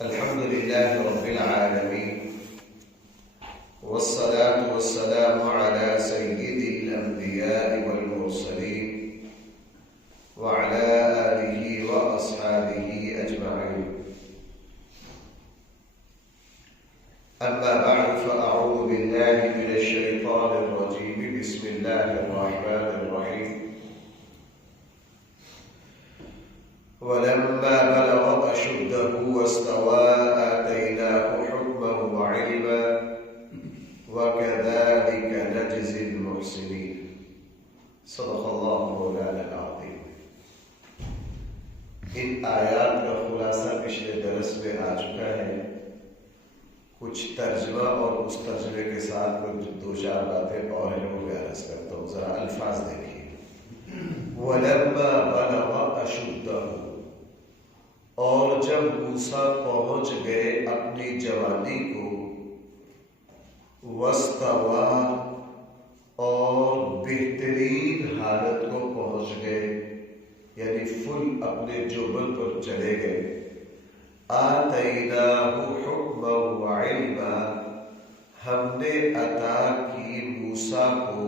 الحمد لله رب العالمين والصلاة والسلام على سيد الأنبياء والمرسلين وعلى آله وأصحابه أجمعين. أما بعد فأعوذ بالله من الشيطان الرجيم. بسم الله الرحمن الرحيم. ولما بلغ أشده واستوى آتيناه حكما وعلما وكذلك نجزي المحسنين. صدق الله مولانا العظيم. ان آیات کا خلاصہ پچھلے درس میں آ چکا ہے. کچھ ترجمہ اور اس ترجمے کے ساتھ کچھ دو چار باتیں اور ہیں وہ میں عرض کرتا ہوں. ذرا الفاظ دیکھیے. وَلَمَّا بَلَغَ أَشُدَّهُ، اور جب موسیٰ پہنچ گئے اپنی جوانی کو، وَاسْتَوَىٰ، اور بہترین حالت کو پہنچ گئے، یعنی فل اپنے جوبن پر چلے گئے. آتَيْنَاهُ حُكْمًا وَعِلْمًا، ہم نے عطا کی موسیٰ کو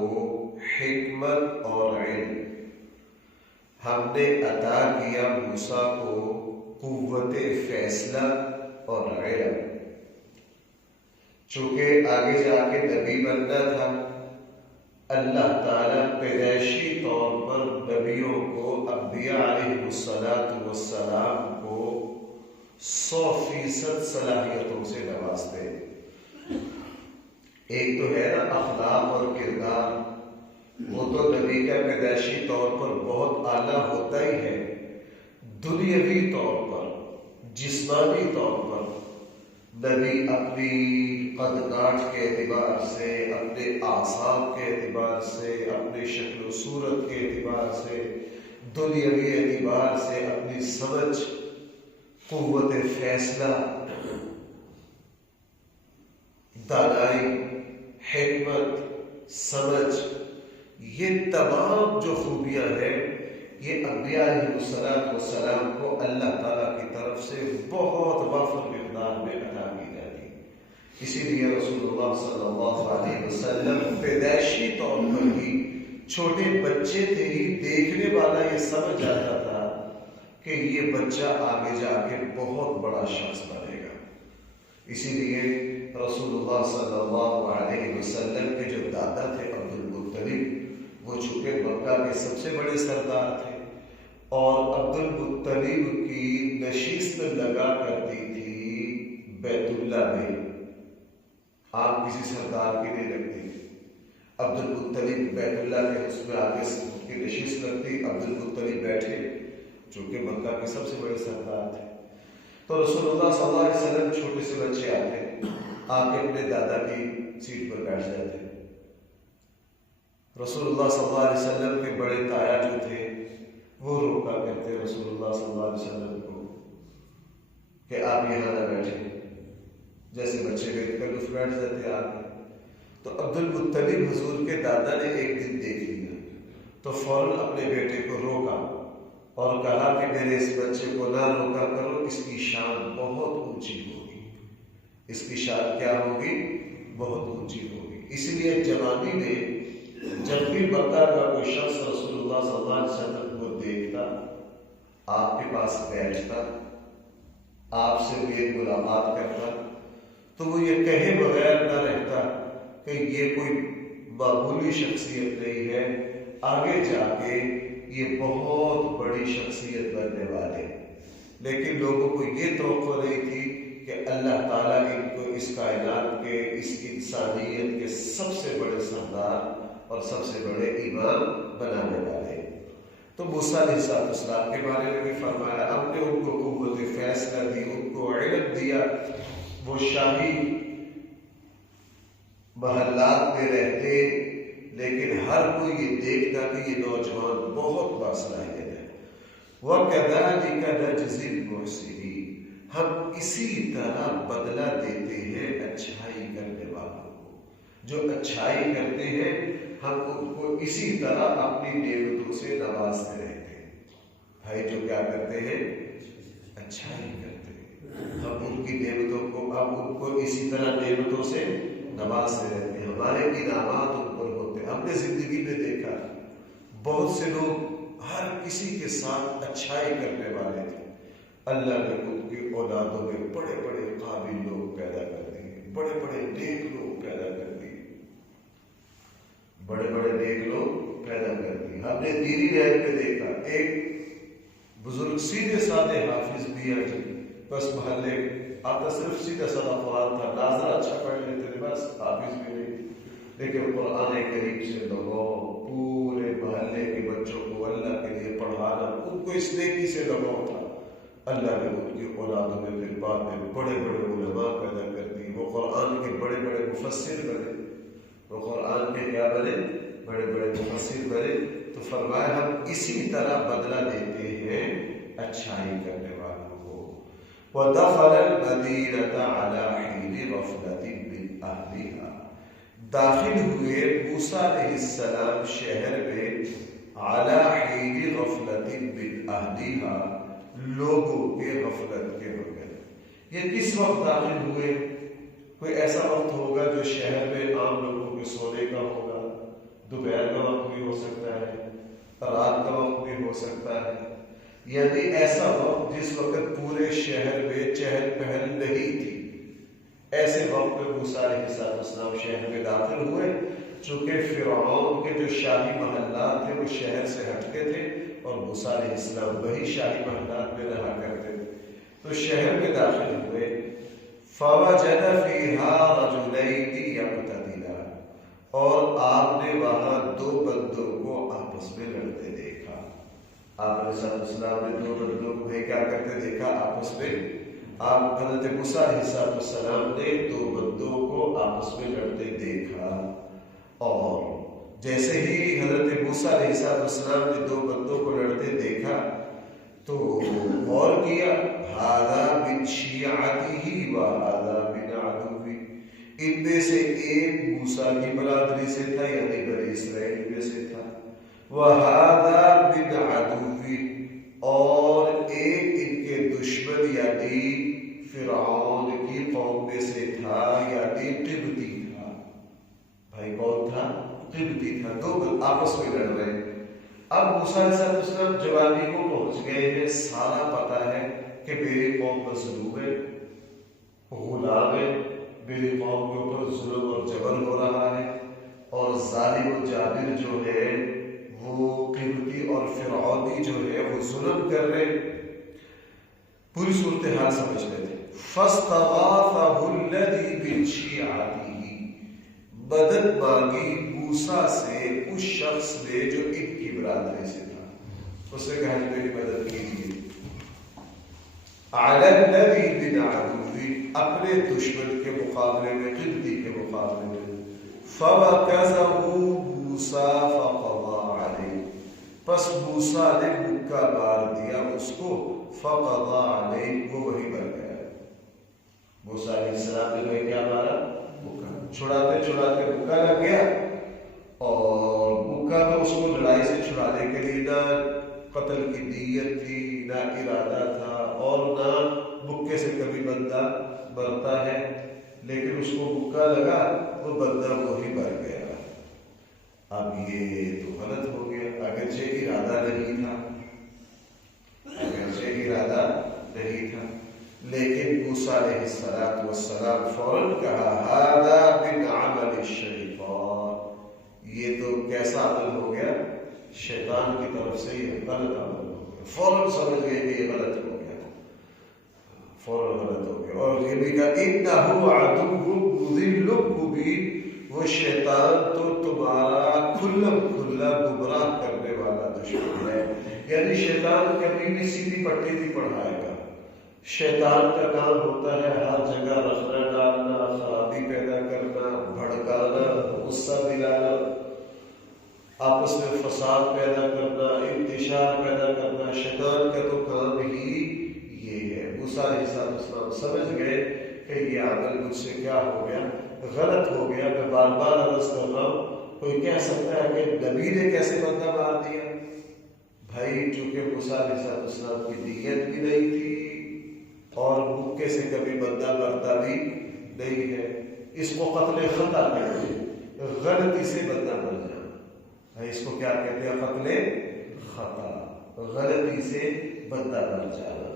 حکمت اور علم. ہم نے عطا کیا موسیٰ کو قوت فیصلہ اور علم. چونکہ آگے جا کے نبی بننا تھا، اللہ تعالیٰ پیدائشی طور پر نبیوں کو، انبیاء علیہ السلام کو 100% صلاحیتوں سے نوازتے. ایک تو ہے نا اخلاق اور کردار، وہ تو نبی کا پیدائشی طور پر بہت اعلیٰ ہوتا ہی ہے. دنیاوی طور پر، جسمانی طور پر نبی اپنی قد کاٹ کے اعتبار سے، اپنے اعصاب کے اعتبار سے، اپنی شکل و صورت کے اعتبار سے، دنیاوی اعتبار سے اپنی سمجھ، قوت فیصلہ، دانائی، حکمت، سمجھ، یہ تمام جو خوبیاں ہیں یہ انبیاء علیہ السلام کو اللہ تعالیٰ کی طرف سے بہت وافر مقدار میں عطا کی جاتی. اسی لیے رسول اللہ صلی اللہ علیہ وسلم پیدائشی طور پر ہی چھوٹے بچے تھے ہی دیکھنے والا یہ سمجھ آتا تھا کہ یہ بچہ آگے جا کے بہت بڑا شخص بنے گا. اسی لیے رسول اللہ صلی اللہ علیہ وسلم کے جو دادا تھے عبد المطلب، وہ چونکہ مکہ کے سب سے بڑے سردار تھے اور عبد المطلب کی نشست لگا کرتی تھی بیت اللہ میں. آپ کسی سردار کی نہیں لگتی. عبد المطلب بیت اللہ کے اس میں آگے کی نشست لگتی. عبد المطلب بیٹھے چونکہ مکہ کے سب سے بڑے سردار تھے. تو رسول اللہ صلی اللہ علیہ وسلم چھوٹے سے بچے آتے، آپ اپنے دادا کی سیٹ پر بیٹھ جاتے. رسول اللہ صلی اللہ علیہ وسلم کے بڑے تایا جو تھے وہ روکا کرتے رسول اللہ صلی اللہ علیہ وسلم کو کہ آپ یہاں نہ بیٹھیں. جیسے بچے کے کلف بیٹھ جاتے آپ. تو عبد المطلب حضور کے دادا نے ایک دن دیکھ لیا تو فوراً اپنے بیٹے کو روکا اور کہا کہ میرے اس بچے کو نہ روکا کرو، اس کی شان بہت اونچی ہوگی. اس کی شان کیا ہوگی؟ بہت اونچی ہوگی. اس لیے جوانی میں جب بھی مکہ کا کوئی شخص رسول اللہ صلی اللہ علیہ وسلم کو دیکھتا، آپ کے پاس بیٹھتا، آپ سے بھی ملاقات کرتا، تو وہ یہ کہے بغیر نہ رہتا کہ یہ کوئی معمولی شخصیت نہیں ہے، آگے جا کے یہ بہت بڑی شخصیت بننے والے. لیکن لوگوں کو یہ توقع نہیں تھی کہ اللہ تعالیٰ ان کو اس کائنات کے، اس انسانیت کے سب سے بڑے سردار اور سب سے بڑے امام بنانے والے. تو موسیٰ علیہ السلام کے بارے میں بھی فرمایا، ہم نے ان کو قوت فیصلہ دی، ان کو علم دیا. وہ شاہی محلات میں رہتے لیکن ہر کوئی یہ دیکھتا کہ یہ نوجوان بہت باصلاحیت ہے. وَكَذَلِكَ نَجْزِي الْمُحْسِنِينَ، ہم اسی طرح بدلہ دیتے ہیں اچھائی کرنے والوں کو. جو اچھائی کرتے ہیں ہم ان کو اسی طرح اپنی نعمتوں سے نوازتے رہتے ہیں. بھائی جو کیا کرتے ہیں؟ اچھائی کرتے ہیں. ہم ان کی نعمتوں کو اب ان کو اسی طرح نعمتوں سے نوازتے رہتے ہیں، ہمارے انعامات ان پر ہوتے ہیں۔ ہم نے زندگی میں دیکھا بہت سے لوگ ہر کسی کے ساتھ اچھائی کرنے والے تھے، اللہ نے ان کی اولادوں میں بڑے بڑے قابل لوگ پیدا کر دیے، بڑے بڑے نیک لوگ پیدا کر دیے، بڑے بڑے نیک لوگ پیدا کر دیے۔ ہم نے دینی رہن میں دیکھا ایک بزرگ سیدھے سادے حافظ میاں جی، بس محلے آتا صرف سیدھا سادہ قرآن تھا، ناظرہ اچھا پڑھ لیتے تھے، بس حافظ بھی نہیں، لیکن قرآن کریم سے لگو، پورے محلے کے بچوں کو اللہ کے لیے پڑھانا، ان کو اس نیکی سے لگاؤ تھا۔ اللہ نے ان کی اولادوں میں پھر بعد میں بڑے بڑے علماء پیدا کر دی، وہ قرآن کے بڑے بڑے مفسر بنے، وہ قرآن کے کیا بنے؟ بڑے بڑے مفسر بنے۔ تو فرمایا ہم اسی طرح بدلہ دیتے ہیں اچھائی کرنے والوں کو۔ وَدَخَلَ الْمَدِينَةَ عَلَى حِينِ غَفْلَةٍ مِّنْ أَهْلِهَا، داخل ہوئے موسیٰ علیہ السلام شہر میں، عَلَى حِينِ غَفْلَةٍ مِّنْ أَهْلِهَا، لوگوں کے غفلت کے وقت۔ یہ کس وقت داخل ہوئے؟ کوئی ایسا وقت ہوگا جو شہر میں عام لوگوں کے سونے کا ہوگا، دوپہر کا وقت بھی ہو سکتا ہے، رات کا وقت بھی ہو سکتا ہے، یعنی ایسا وقت جس وقت پورے شہر میں چہل پہل نہیں تھی، ایسے وقت میں موسیٰ علیہ السلام شہر میں داخل ہوئے۔ چونکہ فرعون کے جو شاہی محلات تھے وہ شہر سے ہٹتے تھے اور موسیٰ علیہ السلام وہی شاہی محلات میں رہا کرتے تھے، تو شہر میں داخل ہوئے۔ فَوَجَدَ فِيهَا رَجُلَيْنِ يَقْتَتِلَانِ، اور آپ نے وہاں دو بندوں کو آپس میں لڑتے دیکھا۔ آپ علیہ السلام نے دو بندوں کو کیا کرتے دیکھا؟ آپس میں۔ آپ حضرت موسیٰ علیہ السلام نے دو بندوں کو آپس میں لڑتے دیکھا، اور جیسے ہی حضرت موسیٰ علیہ السلام نے دو بندوں کو لڑتے دیکھا تو غور کیا، ہذا من شیعتہ وہذا من عدوہ، ان میں سے ایک موسیٰ کی برادری سے تھا یعنی بنی اسرائیل میں سے تھا، وہذا من عدوہ، اور ایک ان کے دشمن یعنی فرعون کی قوم میں سے تھا یعنی قبطی تھا۔ بھائی کون تھا؟ قبطی تھا۔ دو آپس میں لڑ رہے ہیں۔ اب موسیٰ علیہ السلام جوانی کو پہنچ گئے ہیں، سارا پتا ہے کہ میری قوم مظلوم ہے، غلام ہے، میری قوم کے اوپر ظلم اور جبر ہو رہا ہے، اور ظالم و جابر جو ہے وہ قبطی اور فرعونی جو ہے وہ ظلم کر رہے، پوری صورتحال سمجھ رہے تھے۔ فَاسْتَغَاثَهُ الَّذِي مِن شِيعَتِهِ، مدد مانگی موسیٰ سے اس شخص نے جو ان کی برادری سے تھا، اس نے کہا کہ میری مدد کیجیے، عَلَى الَّذِي مِنْ عَدُوِّهِ، اپنے دشمن کے مقابلے میں، قبطی کے مقابلے میں۔ فَوَكَزَهُ مُوسَىٰ فَقَضَىٰ عَلَيْهِ، پس موسیٰ نے مکہ مار دیا اس کو، فَقَضَىٰ عَلَيْهِ، وہ وہی مر گیا۔ موسیٰ علیہ السلام نے وہ کیا مارا؟ مکہ، چھڑاتے چھڑاتے مکہ لگ گیا، اور مکہ تو اس کو لڑائی سے چھڑانے کے لیے نہ قتل کی نیت تھی، نہ ارادہ تھا، اور نہ مکے سے کبھی بندہ مرتا ہے، لیکن اس کو مکہ لگا، وہ بندہ وہی مر گیا۔ اب یہ تو غلط ہو گیا، اگرچہ ارادہ نہیں تھا، اگرچہ ارادہ نہیں تھا، لیکن موسیٰ علیہ السلام فوراً کہا ھذا من عمل الشیطان، یہ تو کیسا عمل ہو گیا؟ شیطان کی طرف سے یہ غلط عمل ہو گیا۔ فوراً سمجھ گئے کہ یہ غلط ہو گیا، فوراً غلط ہو گیا، اور یہ بھی کہا انہ عدو مضل مبین، وہ شیطان تو تمہارا کھلم کھلا گمراہ کرنے والا دشمن ہے، یعنی شیطان کبھی بھی سیدھی پٹی نہیں پڑھائے گا۔ شیطان کا کام ہوتا ہے ہر جگہ رخنا ڈالنا، خرابی پیدا کرنا، بھڑکانا، غصہ دلانا، آپس میں فساد پیدا کرنا، انتشار پیدا کرنا۔ شیطان کا تو کام ہی یہ ہے۔ موسیٰ علیہ السلام سمجھ گئے کہ یہ عمل مجھ سے کیا ہو گیا؟ غلط ہو گیا۔ میں بار بار عرض کر رہا ہوں، کوئی کہہ سکتا ہے کہ نبی نے کیسے بندہ مار دیا؟ بھائی چونکہ موسیٰ علیہ السلام کی نیت بھی نہیں تھی اور طریقے سے کبھی بندہ مرتا بھی نہیں ہے. اس کو قتل خطا کہتے ہیں، غلطی سے بندہ مر جانا. اس کو کیا کہتے ہیں؟ قتل خطا، غلطی سے بندہ مر جانا.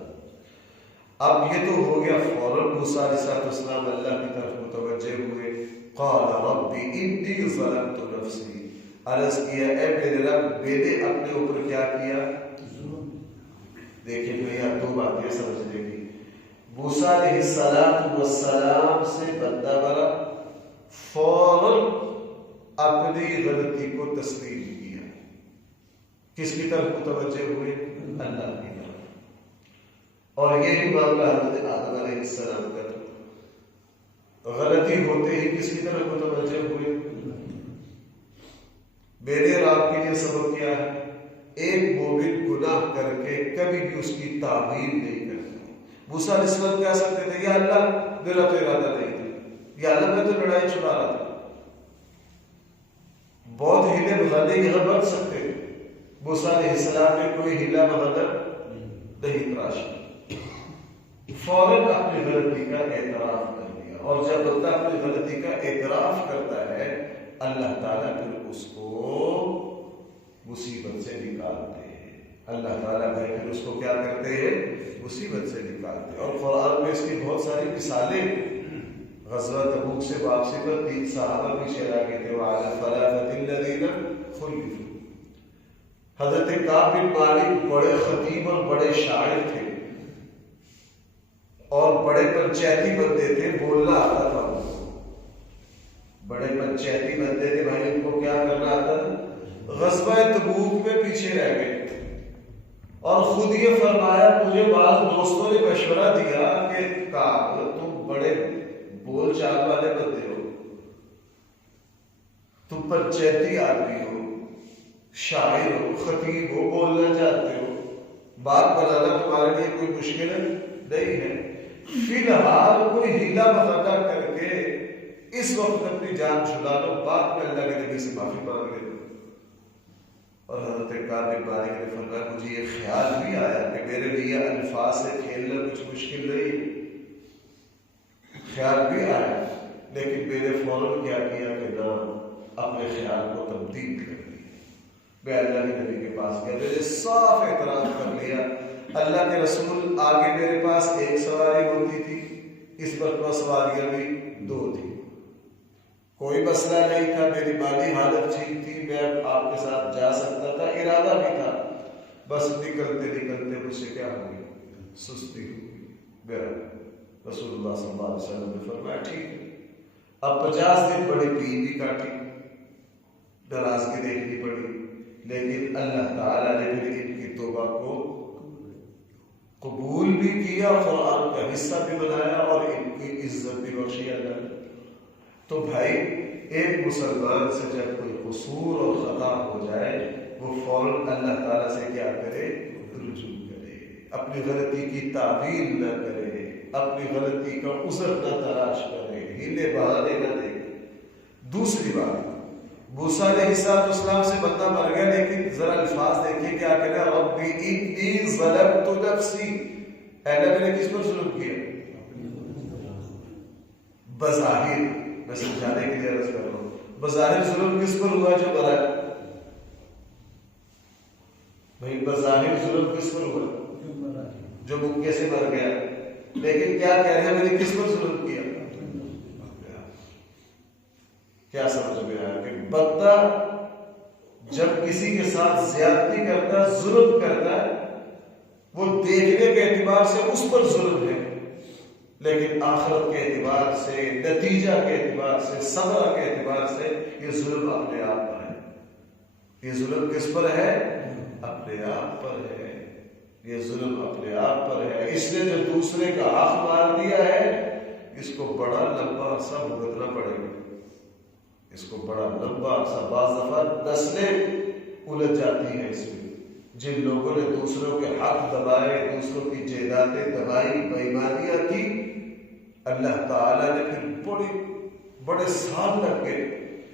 اب یہ تو ہو گیا. فوراً موسیٰ علیہ السلام اللہ کی طرف متوجہ ہوئے. قال رب انی ظلمت نفسی، عرض کیا اے میرے رب میں نے اپنے اوپر کیا کیا؟ دیکھیں تو یہاں دو باتیں سمجھنے کی. موسیٰ علیہ السلام سے بندہ مرا، فوراً اپنی غلطی کو تسلیم کیا. کس کی طرف متوجہ ہوئے؟ اللہ کی طرف. اور یہی معاملہ حضرت آدم علیہ السلام کا تھا. غلطی ہوتے ہی کس کی طرف متوجہ ہوئے؟ میرے اور آپ کے لیے سبب کیا ہے؟ ایک مومن گناہ کر کے کبھی بھی اس کی تعمیر نہیں کرتا. موسیٰ علیہ السلام کہہ سکتے تھے یا اللہ میرا تو ارادہ نہیں تھا، یا اللہ میں تو لڑائی چھڑا رہا تھا. بہت ہیلے بہانے یہاں بن سکتے تھے. موسیٰ علیہ السلام نے کوئی ہیلا بہانا نہیں تراشا، فوراً اپنی غلطی کا اعتراف کر دیا. اور جب بندہ اپنی غلطی کا اعتراف کرتا ہے اللہ تعالیٰ پھر اس کو مصیبت سے نکالتے ہیں. اللہ تعالیٰ پھر اس کو کیا کرتے ہیں؟ مصیبت سے نکالتے ہیں. اور قرآن میں اس کی بہت ساری مثالیں. غزوہ تبوک سے واپسی پر 3 صحابہ پیچھے رہ گئے تھے. وعلى الثلاثة الذين خلفوا. حضرت کعب بن مالک بڑے خطیب اور بڑے شاعر تھے اور بڑے پنچایتی بندے تھے. بولنا آتا تھا ان کو. بڑے پنچایتی بندے تھے بھائی، ان کو کیا کرنا آتا تھا. غزوہ تبوک میں پیچھے رہ گئے اور خود یہ فرمایا. مجھے بعض دوستوں نے مشورہ دیا کہ کعب تم بڑے بول چال والے بندے ہو، تم پنچایتی آدمی ہو، شاعر ہو، خطیب ہو، بولنا چاہتے ہو، بات بنانا تمہارے لیے کوئی مشکل نہیں ہے. فی الحال کوئی ہیلا بہانہ کر کے اس وقت اپنی جان چھڑا لو، بعد میں اللہ کے نبی سے معافی مانگ لے. اور حضرت کعب بن مالک نے فرمایا مجھے یہ خیال بھی آیا کہ میرے لیے الفاظ سے کھیلنا کچھ مشکل نہیں، خیال بھی آیا، لیکن میں نے فوراً کیا کیا کہ نہ، اپنے خیال کو تبدیل کر دیا. میں اللہ کے نبی کے پاس گیا، میں نے صاف اعتراف کر لیا. اللہ کے رسول آگے میرے پاس ایک سواری ہوتی تھی، اس مرتبہ سواریاں بھی 2 تھی. کوئی مسئلہ نہیں تھا، میری مالی حالت ٹھیک تھی، میں آپ کے ساتھ جا سکتا تھا، ارادہ بھی تھا. بس نکلتے نکلتے مجھ سے کیا ہو گئی؟ سستی ہو گئی. میرا رسول اللہ صلی اللہ علیہ وسلم نے فرمایا ٹھیک ہے. اب 50 دن بڑی پیر بھی کاٹی، ناراضگی دیکھنی پڑی، لیکن اللہ تعالیٰ نے پھر ان کی توبہ کو قبول بھی کیا، قرآن کا حصہ بھی بنایا اور ان کی عزت بھی بخشی اللہ نے. تو بھائی ایک مسلمان سے جب کوئی قصور اور خطا ہو جائے وہ فوراً اللہ تعالیٰ سے کیا کرے؟ رجوع کرے، اپنی غلطی کی تعویل نہ کرے، اپنی غلطی کا عذر نہ تلاش کرے، ہیلے بہانے نہ دے. دوسری بات، موسیٰ علیہ السلام سے بندہ مر گیا، لیکن ذرا الفاظ دیکھیں کیا کہنا، ربی انی ظلمت نفسی، اے اللہ میں نے کس پر ظلم کیا؟ بظاہر، میں سمجھانے کے لیے عرض کر رہا ہوں، بظاہر ظلم کس پر ہوا؟ جو مرا ہے. بھائی بظاہر ظلم کس پر ہوا؟ جو مکے سے مر گیا. لیکن کیا کہہ رہے ہیں میں نے کس پر ظلم کیا؟ کیا سمجھ میں آیا کہ بندہ جب کسی کے ساتھ زیادتی کرتا ہے، ظلم کرتا ہے، وہ دیکھنے کے اعتبار سے اس پر ظلم ہے، لیکن آخرت کے اعتبار سے، نتیجہ کے اعتبار سے، ثمرہ کے اعتبار سے یہ ظلم اپنے آپ پر ہے. یہ ظلم کس پر ہے؟ اپنے آپ پر ہے. یہ ظلم اپنے آپ پر ہے. اس نے جو دوسرے کا حق مار دیا ہے اس کو بڑا لمبا عرصہ بھگتنا پڑے گا. اس کو بڑا لمبا عرصہ، بعض دفعہ نسلیں الجھ جاتی ہیں اس میں. جن لوگوں نے دوسروں کے حق دبائے، دوسروں کی جائیدادیں دبائی، بےایمانیاں کی، اللہ تعالیٰ نے پھر بڑے سال لگ گئے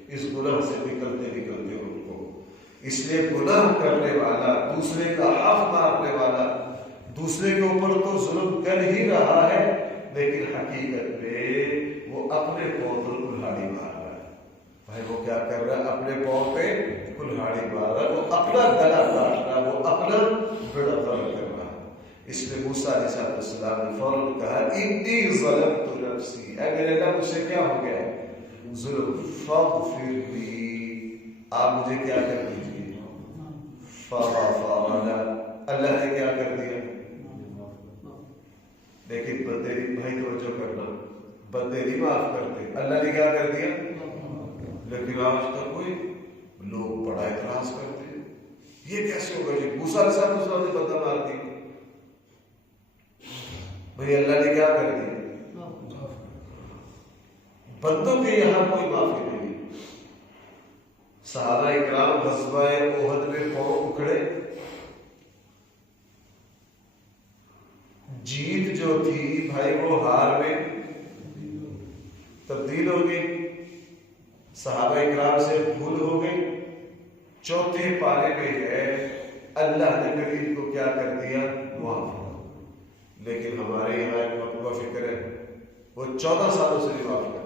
اس گناہ سے نکلتے نکلتے ان کو. اس لیے گناہ کرنے والا، دوسرے کا حق مارنے والا، دوسرے کے اوپر تو ظلم کر ہی رہا ہے، لیکن حقیقت میں وہ اپنے پاؤں پر کلہاڑی مار رہا ہے. بھائی وہ کیا کر رہا ہے؟ اپنے پاؤں پہ کلہاڑی مار رہا ہے، وہ اپنا گلا کاٹ رہا ہے، وہ اپنا بڑا فرق کر رہا ہے. اس لیے موسیٰ علیہ السلام نے فوراً کہا انی ظلمت نفسی، اے میرے اللہ مجھ سے کیا ہو گیا ظلم، فاغفر لی، آپ مجھے کیا کر دیجیے. فغفر له، اللہ نے کیا کر دیا. لیکن بندے بھائی توجہ کرنا، بندے نہیں معاف کرتے، اللہ نے کیا کر دیا. لیکن آج تک کوئی لوگ بڑا اعتراض کرتے ہیں، یہ کیسے ہوگا جی موسیٰ علیہ السلام نے بندہ مار دی. بھائی اللہ نے کیا کر دیا. بندوں کے یہاں کوئی معافی نہیں. صحابہ اکرام غزوہ احد میں پاؤں اکھڑے، جیت جو تھی بھائی وہ ہار میں تبدیل ہو گئی، صحابہ اکرام سے بھول ہو گئی. چوتھے پارے میں ہے اللہ نے کریم کو کیا کر دیا معاف. لیکن ہمارے یہاں ایک مطلوبہ فکر ہے، وہ 14 سالوں سے نہیں معاف کرتا.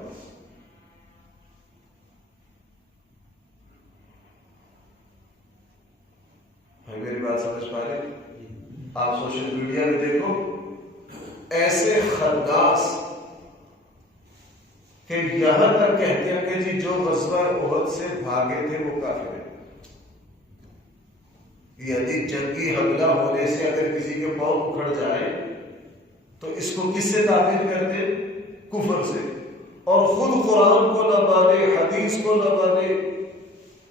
بھائی میری بات سمجھ پا رہے؟ آپ سوشل میڈیا میں دیکھو ایسے خناس کہ یہاں تک کہتے ہیں کہ جی جو غزوہ احد سے بھاگے تھے وہ کافر ہیں. یعنی جنگی حملہ ہونے سے اگر کسی کے پاؤں اکھڑ جائے تو اس کو کس سے تعبیر کرتے؟ کفر سے. اور خود قرآن کو نہ مانے، حدیث کو نہ مانے،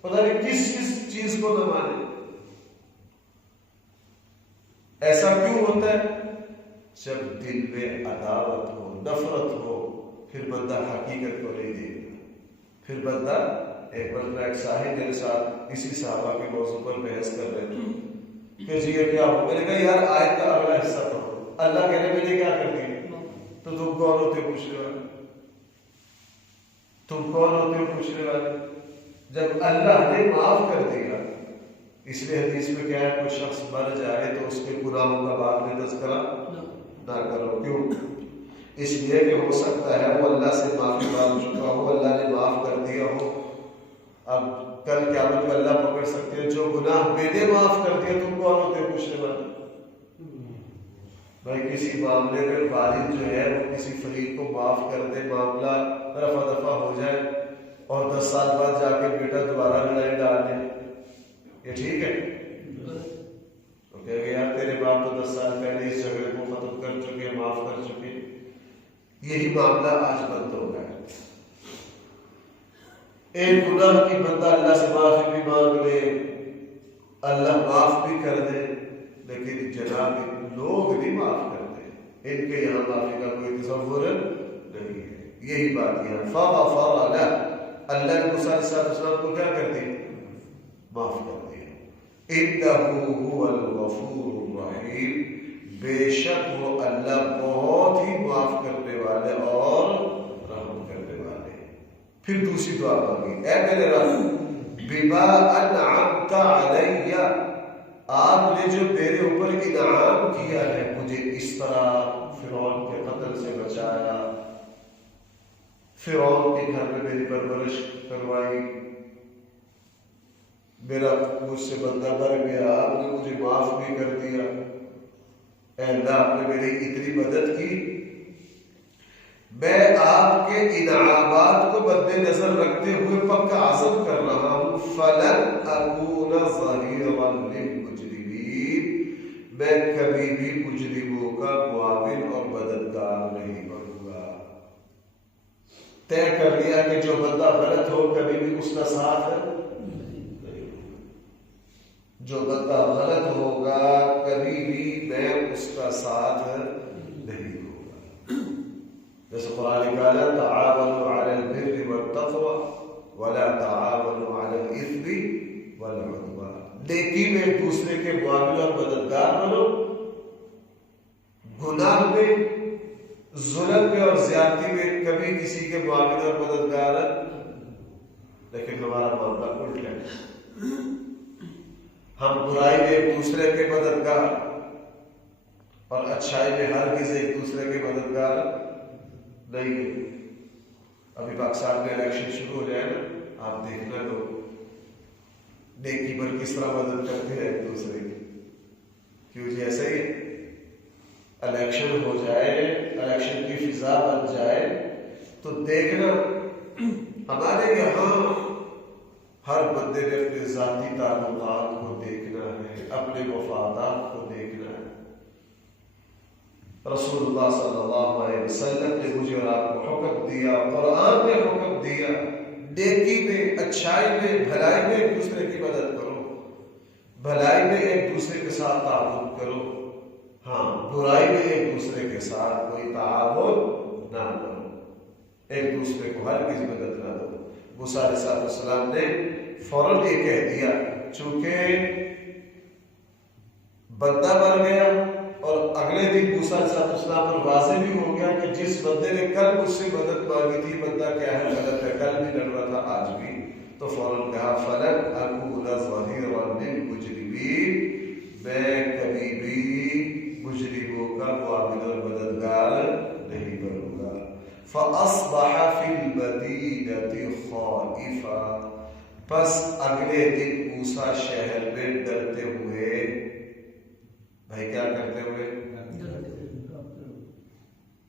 پتہ نہیں کس چیز کو نہ مانے. ایسا کیوں ہوتا ہے؟ جب دل میں عداوت ہو، نفرت ہو، پھر بندہ حقیقت کو نہیں دیکھتا. پھر بندہ ایک صاحب میرے ساتھ اسی صحابہ کے موضوع پر بحث کر رہے تھے کہ جی یہ کیا ہو. میں نے کہا یار آیت کا اگلا حصہ پڑھو. اللہ کہنے میں نے کیا کر دیا. تو تم کون ہوتے ہو پوچھنے والے؟ تم کون ہوتے ہو پوچھنے والے؟ جب اللہ نے معاف کر دیا. اس لیے حدیث میں کیا ہے کوئی شخص مر جائے تو اس کے گناہوں کا بعد میں تذکرہ نہ کرو. کیوں؟ اس لیے کہ ہو سکتا ہے وہ اللہ سے معافی مانگ چکا ہو، اللہ نے معاف کر دیا ہو. اب کل قیامت میں اللہ پکڑ سکتے ہیں جو گناہ میں نے معاف کر دیا. تم کون ہوتے پوچھنے والے؟ بھائی کسی معاملے میں والد جو ہے وہ کسی فریق کو معاف کر دے، معاملہ رفع دفع ہو جائے اور 10 سال بعد جا کے بیٹا دوبارہ لڑائی ڈال دے، یہ ٹھیک ہے؟ تو کہے گا یار تیرے باپ تو 10 سال پہلے اس جھگڑے کو ختم کر چکے، معاف کر چکے. یہی معاملہ آج بند ہو گیا. ایک گناہ کی بندہ اللہ سے معافی بھی مانگ لے، اللہ معاف بھی کر دے، لیکن جناب لوگ نہیں معاف کرتے. ان کے یہاں معافی کا کوئی تصور نہیں ہے. یہی بات یہاں فغفر له، اللہ نے موسیٰ علیہ السلام کو کیا کر دیا؟ معاف کر دیا. انہ هو الغفور الرحیم، بے شک وہ اللہ بہت ہی معاف کرنے والے اور رحم کرنے والے. پھر دوسری دعا مانگی، اے میرے رب بما انعمت علی، آپ نے جو میرے اوپر انعام کیا ہے، مجھے اس طرح فرعون کے قتل سے بچایا، فرعون کے گھر میں میری پرورش کروائی، میرا مجھ سے بندہ مر گیا، آپ نے مجھے معاف بھی کر دیا. اے اللہ آپ نے میری اتنی مدد کی، میں آپ کے انعامات کو مد نظر رکھتے ہوئے پکا عزم کر رہا ہوں. فلن اکون ظہیرا للمجرمین، میں کبھی بھی مجرموں کا معاون اور مددگار نہیں بنوں گا. طے کر لیا کہ جو بندہ غلط ہو کبھی بھی اس کا ساتھ ہے، جو بندہ غلط ہوگا کبھی بھی میں اس کا ساتھ نہیں ہوگا. جیسے قرآن کہا ہے تعاونوا علی البر والتقوی ولا تعاونوا علی الاثم والعدوان، نیکی میں ایک دوسرے کے معاون اور مددگار بنو، گناہ میں، ظلم میں اور زیادتی میں کبھی کسی کے معاون اور مددگار. لیکن ہمارا معاملہ الٹ ہے، ہم برائی میں ایک دوسرے کے مددگار اور اچھائی میں ہر کسی ایک دوسرے کے مددگار نہیں. ابھی پاکستان میں الیکشن شروع ہو جائے نا، آپ دیکھنا لوگ نیکی پر کس طرح مدد کرتے ہیں ایک دوسرے کی. کیوں جی ایسا ہی الیکشن ہو جائے، الیکشن کی فضا بن جائے تو دیکھنا ہمارے یہاں ہر بندے نے اپنے ذاتی تعلقات کو دیکھنا ہے، اپنے مفادات کو دیکھنا ہے. رسول اللہ صلی اللہ علیہ وسلم نے مجھے اور آپ کو حکم دیا، قرآن نے حکم دیا، نیکی میں، اچھائی میں، بھلائی میں ایک دوسرے کی مدد کرو، بھلائی میں ایک دوسرے کے ساتھ تعاون کرو. ہاں، برائی میں ایک دوسرے کے ساتھ کوئی تعاون نہ کرو، ایک دوسرے کو ہر کسی مدد نہ دو. موسیٰ علیہ السلام نے فوراً یہ کہہ دیا، چونکہ بندہ مر گیا اور اگلے دن موسیٰ علیہ السلام پر واضح بھی ہو گیا کہ جس بندے نے کل مجھ سے مدد مانگی تھی بندہ کیا ہے، غلط ہے، کل بھی لڑ رہا تھا آج بھی. تو فوراً کہا فلن اکون ظہیرا للمجرمین، میں کبھی بھی مجرموں کا معاون اور مددگار نہیں بنوں گا. فاصبح فی المدینہ خائفا، پس اگلے دن موسیٰ شہر میں ڈرتے ہوئے، بھائی کیا کرتے ہوئے،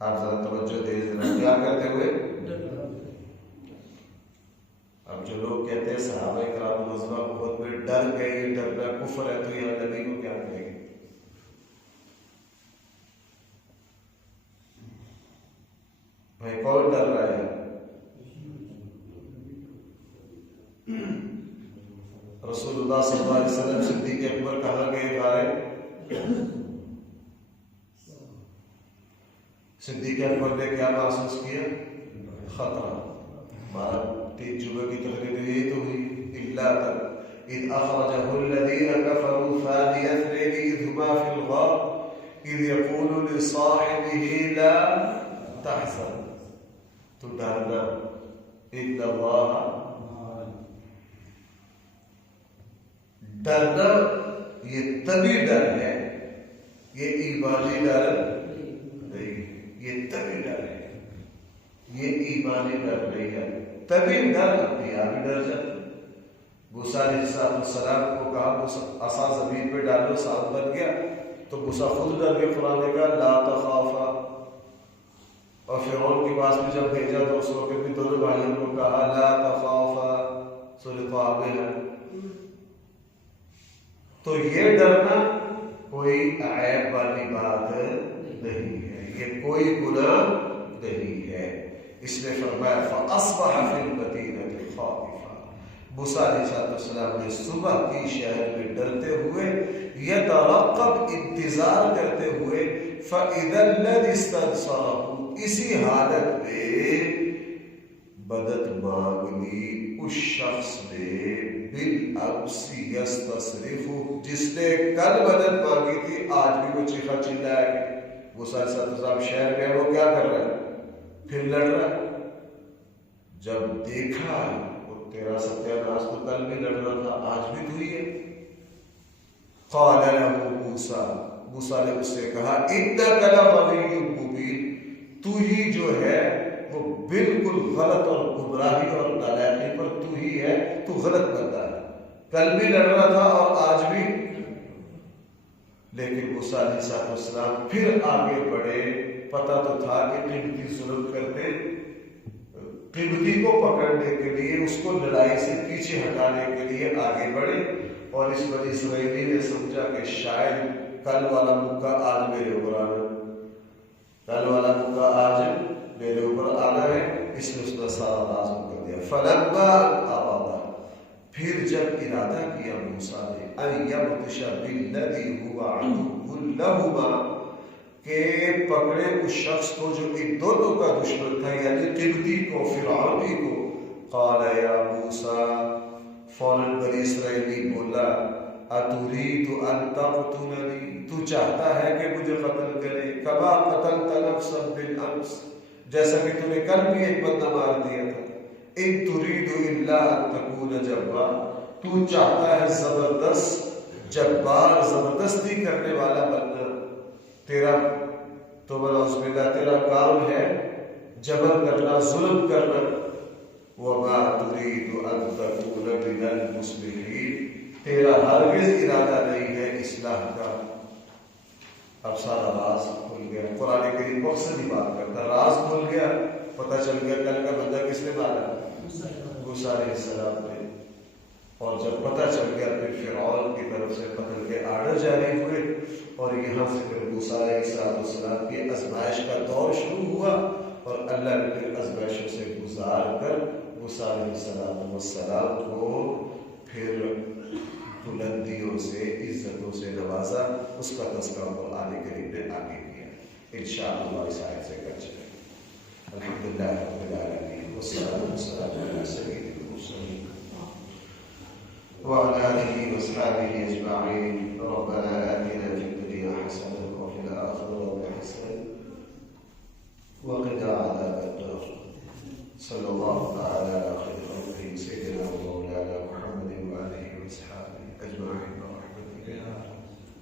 آپ ذرا توجہ دے ذرا، کیا کرتے ہوئے. اب جو لوگ کہتے ہیں صحابہ کرام غزوہ احد میں ڈر گئے، یہ ڈرنا کفر ہے، تو یہاں نبی کو کیا کہیں گے؟ بھائی کون ڈر رہا ہے؟ رسول اللہ صلی اللہ علیہ وسلم صدیق اکبر کہاں گئے غائب؟ صدیق اکبر نے کیا محسوس کیا؟ خطرہ. ہمارا 3 جمعہ کی تقریر یہی تو ہوئی، الا اذ اخرجه الذين كفروا ثاني اثنين اذ هما في الغار اذ يقول لصاحبه لا تحزن. تو ڈرنا، ان اللہ، ڈرنا یہ طبی ڈر ہے، یہ ایمانی ڈر نہیں، یہ طبی ڈر ہے، یہ ایمانی ڈر نہیں ہے. طبی ڈر اپنی آپ ہی ڈر جاتا. موسیٰ علیہ السلام کو کہا عصا زمین پہ ڈالو، سانپ بن گیا تو موسیٰ خود ڈر گئے. قرآن نے کہا لا تخافا. اور فرعون کے پاس بھی جب بھیجا تو اس وقت بھی دونوں بھائیوں کو کہا لا تخافا. سورۃ طٰہٰ میں ہے. تو یہ ڈرنا کوئی عیب والی بات نہیں ہے، یہ کوئی گناہ نہیں ہے. اس نے فرمایا فَأَصْبَحَ فِي الْمَدِينَةِ خَائِفًا. موسیٰ علیہ السلام نے صبح کی شہر میں ڈرتے ہوئے، یترقب، انتظار کرتے ہوئے، فَإِذَا الَّذِي اسْتَنصَرَهُ، اسی حالت میں مدد مانگ لی اس شخص نے، بالامس یستصرفہ، جس نے کل مدد مانگی تھی آج بھی وہ چیخا چلایا ہے. موسیٰ علیہ السلام شہر میں وہ کیا کر رہا ہے؟ پھر لڑ رہا ہے. جب دیکھا وہ تیرا ستیہ ناس تو کل بھی لڑ رہا تھا آج بھی تو ہی ہے. قال له موسیٰ، موسیٰ نے اس سے کہا انک لغوی مبین، تو ہی جو ہے وہ بالکل غلط اور گمراہی اور نالائقی پر تو ہی ہے، تو غلط بندہ ہے. کل بھی لڑ رہا تھا اور آج بھی. لیکن موسیٰ علیہ السلام پھر آگے بڑھے. پتہ تو تھا کہ قبطی ظلم کرتے، قبطی کو پکڑنے کے لیے، اس کو لڑائی سے پیچھے ہٹانے کے لیے آگے بڑھے. اور اس بنی اسرائیلی نے سمجھا کہ شاید کل والا موقع آج میرے اوپر آنا، کل والا موقع آج میرے اوپر آنا ہے. اس نے اس کا سارا لازم کر دیا. فلما اراد، پھر جب ارادہ کیا موسیٰ نے، ان یبطش بالذی هو عدو لہما، کہ پکڑے اس شخص کو جو ان دونوں کا دشمن تھا، یعنی قبطی کو، فرعونی کو. قال یا موسیٰ، فوراً بنی اسرائیلی بولا، اتريد ان تقتلنی، تو چاہتا ہے کہ مجھے قتل کرے، کما قتلت نفسا بالامس، جیسا کہ تو نے کل بھی ایک بندہ مار دیا تھا. ان تريد الا ان تكون جبار، تو چاہتا ہے زبردست جبار، زبردستی کرنے والا بننا. تیرا تو بلا اس باللہ تیرا کام ہے جبر کرنا، ظلم کرنا. وما تريد ان تكون من المصلحين، تیرا ہرگز ارادہ نہیں ہے اصلاح کا. اب سارا راز کھل گیا. قرآن کریم مقصد ہی بات کرتا، راز کھل گیا، پتہ چل گیا کل کا بندہ کس نے مارا، موسیٰ علیہ السلام نے. اور جب پتہ چل گیا پھر فرعون کی طرف سے قتل کے آرڈر جاری ہوئے، اور یہاں سے پھر موسیٰ علیہ السلام کی آزمائش کا دور شروع ہوا، اور اللہ نے پھر آزمائشوں سے گزار کر موسیٰ علیہ السلام کو پھر بلندیوں سے، عزتوں سے نوازا. اس کا تذکرہ قرآن کریم نے آگے کیا. انشاءاللہ اس آیت سے کر چلیں. الحمدللہ رب العالمین والصلاۃ والسلام علی سید المرسلین وعلى آله وصحبه أجمعين. ربنا آتنا في الدنيا حسنة وفي الآخرة حسنة وقنا عذاب النار. صلى الله تعالى على